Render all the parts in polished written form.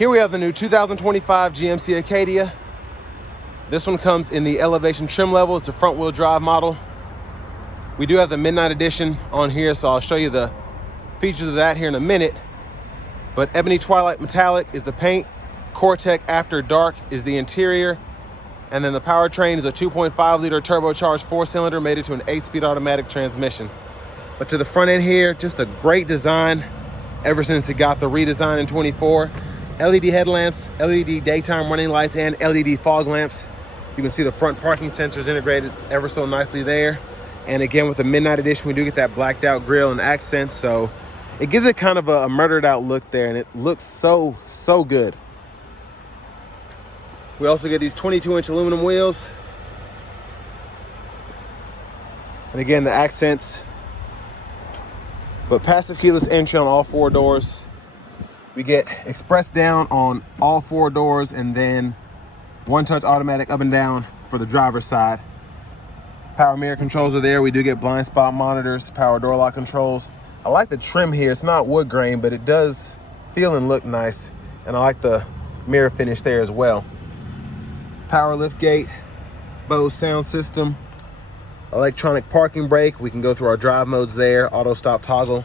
Here we have the new 2025 GMC Acadia. This one comes in the elevation trim level. It's a front wheel drive model. We do have the midnight edition on here, so I'll show you the features of that here in a minute. But ebony twilight metallic is the paint. Cortec After Dark is the interior. And then the powertrain is a 2.5 liter turbocharged 4-cylinder made into an 8-speed automatic transmission. But to the front end here, just a great design ever since it got the redesign in 24. LED headlamps, LED daytime running lights, and LED fog lamps. You can see the front parking sensors integrated ever so nicely there. And again, with the midnight edition, we do get that blacked out grille and accents. So it gives it kind of a murdered out look there, and it looks so good. We also get these 22-inch aluminum wheels. And again, the accents. But passive keyless entry on all 4 doors. We get express down on all 4 doors, and then one-touch automatic up and down for the driver's side. Power mirror controls are there. We do get blind spot monitors, power door lock controls. I like the trim here. It's not wood grain, but it does feel and look nice. And I like the mirror finish there as well. Power lift gate, Bose sound system, electronic parking brake. We can go through our drive modes there, auto stop toggle.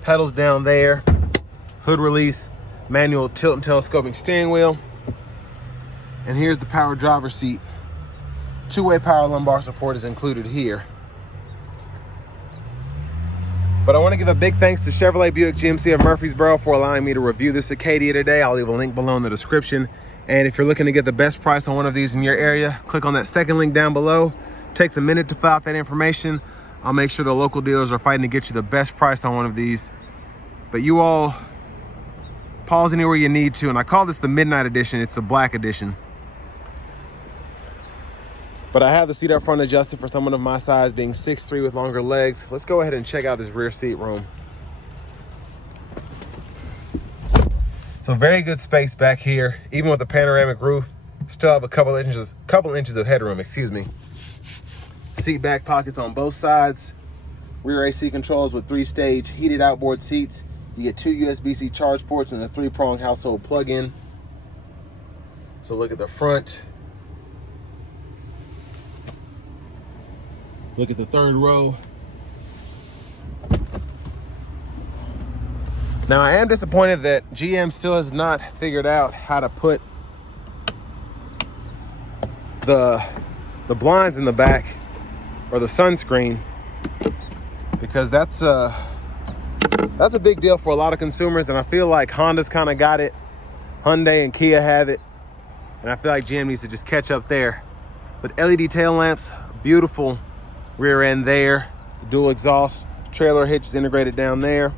Pedals down there. Hood release, manual tilt and telescoping steering wheel. And here's the power driver's seat. 2-way power lumbar support is included here. But I want to give a big thanks to Chevrolet Buick GMC of Murfreesboro for allowing me to review this Acadia today. I'll leave a link below in the description. And if you're looking to get the best price on one of these in your area, click on that second link down below. Takes a minute to fill out that information. I'll make sure the local dealers are fighting to get you the best price on one of these. But you all pause anywhere you need to, and I call this the midnight edition. It's the black edition. But I have the seat up front adjusted for someone of my size, being 6'3" with longer legs. Let's go ahead and check out this rear seat room. So very good space back here, even with the panoramic roof. Still have a couple inches of headroom, excuse me. Seat back pockets on both sides. Rear AC controls with 3-stage heated outboard seats. You get 2 USB-C charge ports and a 3-prong household plug-in. So look at the front. Look at the third row. Now I am disappointed that GM still has not figured out how to put the blinds in the back, or the sunscreen, because that's a big deal for a lot of consumers, and I feel like Honda's kind of got it. Hyundai and Kia have it, and I feel like GM needs to just catch up there. But LED tail lamps, beautiful rear end there, dual exhaust, trailer hitch is integrated down there.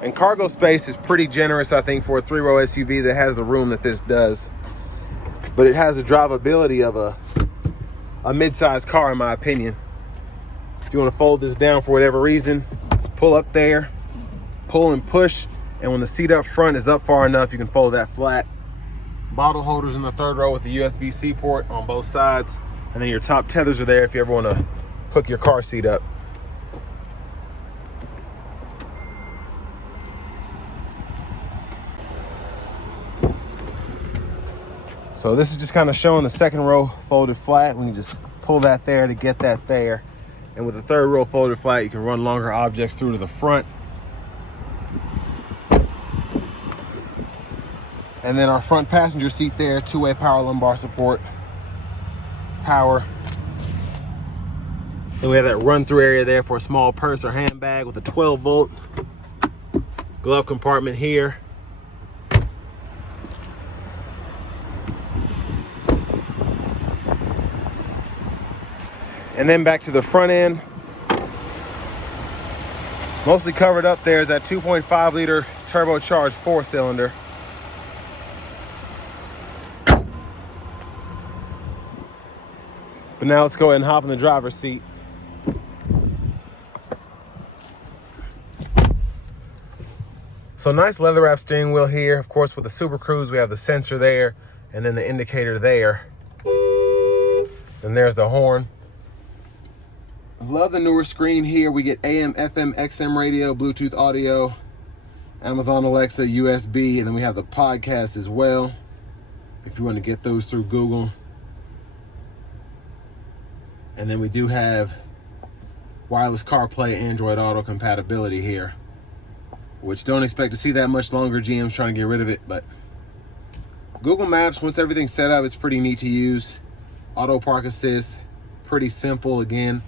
And cargo space is pretty generous, I think, for a 3-row SUV that has the room that this does. But it has the drivability of a mid-sized car, in my opinion. If you want to fold this down for whatever reason, just pull up there, pull and push, and when the seat up front is up far enough, you can fold that flat. Bottle holders in the third row with the USB-C port on both sides, and then your top tethers are there if you ever want to hook your car seat up. So this is just kind of showing the second row folded flat. We can just pull that there to get that there. And with the third row folded flat, you can run longer objects through to the front. And then our front passenger seat there, 2-way power lumbar support, power. Then we have that run-through area there for a small purse or handbag with a 12-volt glove compartment here. And then back to the front end. Mostly covered up there is that 2.5 liter turbocharged 4-cylinder. But now let's go ahead and hop in the driver's seat. So nice leather wrap steering wheel here. Of course, with the Super Cruise, we have the sensor there and then the indicator there. And there's the horn. Love the newer screen here. We get AM, FM, XM radio, Bluetooth audio, Amazon Alexa, USB, and then we have the podcast as well, if you want to get those through Google. And then we do have wireless CarPlay, Android Auto compatibility here, which don't expect to see that much longer. GM's trying to get rid of it, but Google Maps, once everything's set up, it's pretty neat to use. Auto Park Assist, pretty simple again.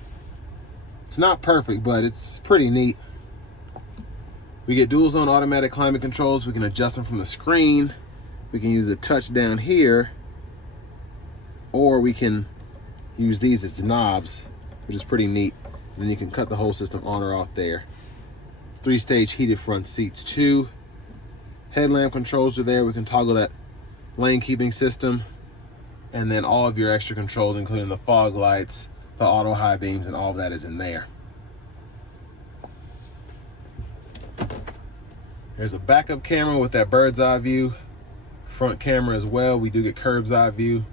It's not perfect, but it's pretty neat. We get dual zone automatic climate controls. We can adjust them from the screen. We can use a touch down here, or we can use these as knobs, which is pretty neat. And then you can cut the whole system on or off there. 3-stage heated front seats too. Headlamp controls are there. We can toggle that lane keeping system. And then all of your extra controls, including the fog lights, the auto high beams, and all of that is in there. There's a backup camera with that bird's eye view. Front camera as well. We do get curbside view,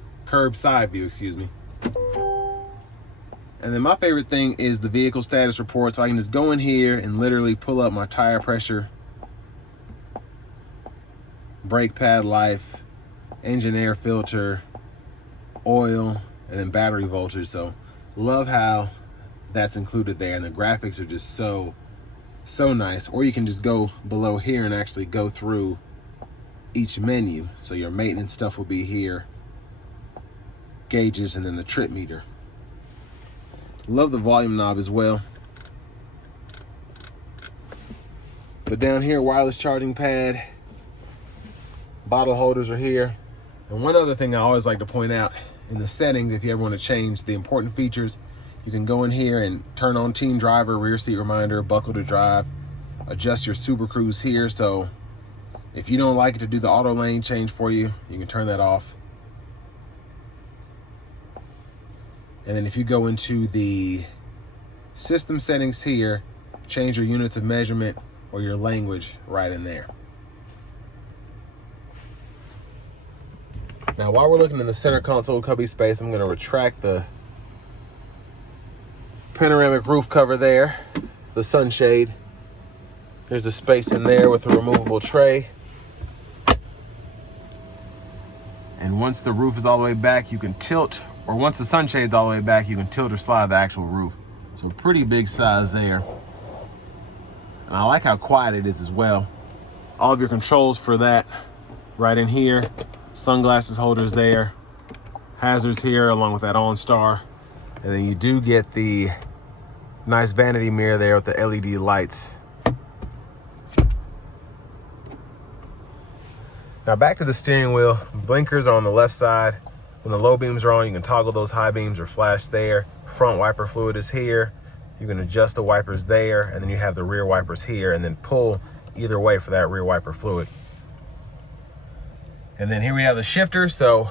excuse me. And then my favorite thing is the vehicle status report. So I can just go in here and literally pull up my tire pressure, brake pad life, engine air filter, oil, and then battery voltage. So love how that's included there, and the graphics are just so nice. Or you can just go below here and actually go through each menu. So your maintenance stuff will be here, gauges, and then the trip meter. Love the volume knob as well. But down here, wireless charging pad, bottle holders are here. And one other thing I always like to point out, in the settings, if you ever want to change the important features, you can go in here and turn on teen driver, rear seat reminder, buckle to drive, adjust your super cruise here. So if you don't like it to do the auto lane change for you, you can turn that off. And then if you go into the system settings here, change your units of measurement or your language right in there. Now, while we're looking in the center console cubby space, I'm going to retract the panoramic roof cover there, the sunshade. There's a space in there with a removable tray. And once the roof is all the way back, you can tilt, or once the sunshade's all the way back, you can tilt or slide the actual roof. So pretty big size there. And I like how quiet it is as well. All of your controls for that right in here. Sunglasses holders there. Hazards here along with that OnStar. And then you do get the nice vanity mirror there with the LED lights. Now back to the steering wheel. Blinkers are on the left side. When the low beams are on, you can toggle those high beams or flash there. Front wiper fluid is here. You can adjust the wipers there, and then you have the rear wipers here, and then pull either way for that rear wiper fluid. And then here we have the shifter. So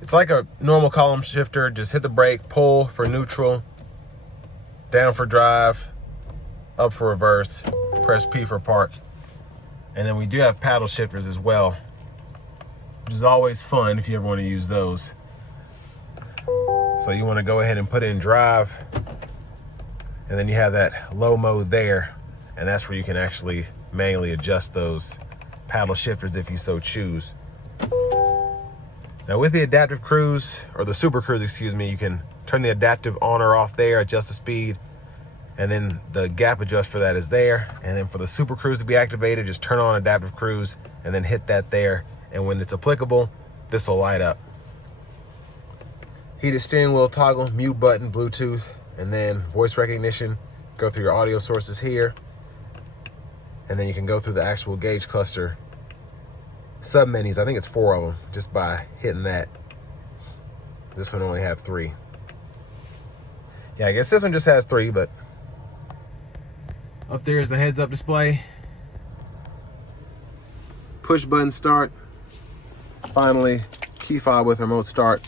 it's like a normal column shifter. Just hit the brake, pull for neutral, down for drive, up for reverse, press P for park. And then we do have paddle shifters as well, which is always fun if you ever want to use those. So you want to go ahead and put in drive, and then you have that low mode there, and that's where you can actually manually adjust those paddle shifters if you so choose. Now with the adaptive cruise, or the super cruise, excuse me, you can turn the adaptive on or off there, adjust the speed, and then the gap adjust for that is there. And then for the super cruise to be activated, just turn on adaptive cruise and then hit that there. And when it's applicable, this will light up. Heated steering wheel toggle, mute button, Bluetooth, and then voice recognition. Go through your audio sources here. And then you can go through the actual gauge cluster sub-menus. I think it's 4 of them, just by hitting that. This one only have 3. Yeah, I guess this one just has 3, but up there is the heads-up display. Push button start. Finally, key fob with remote start.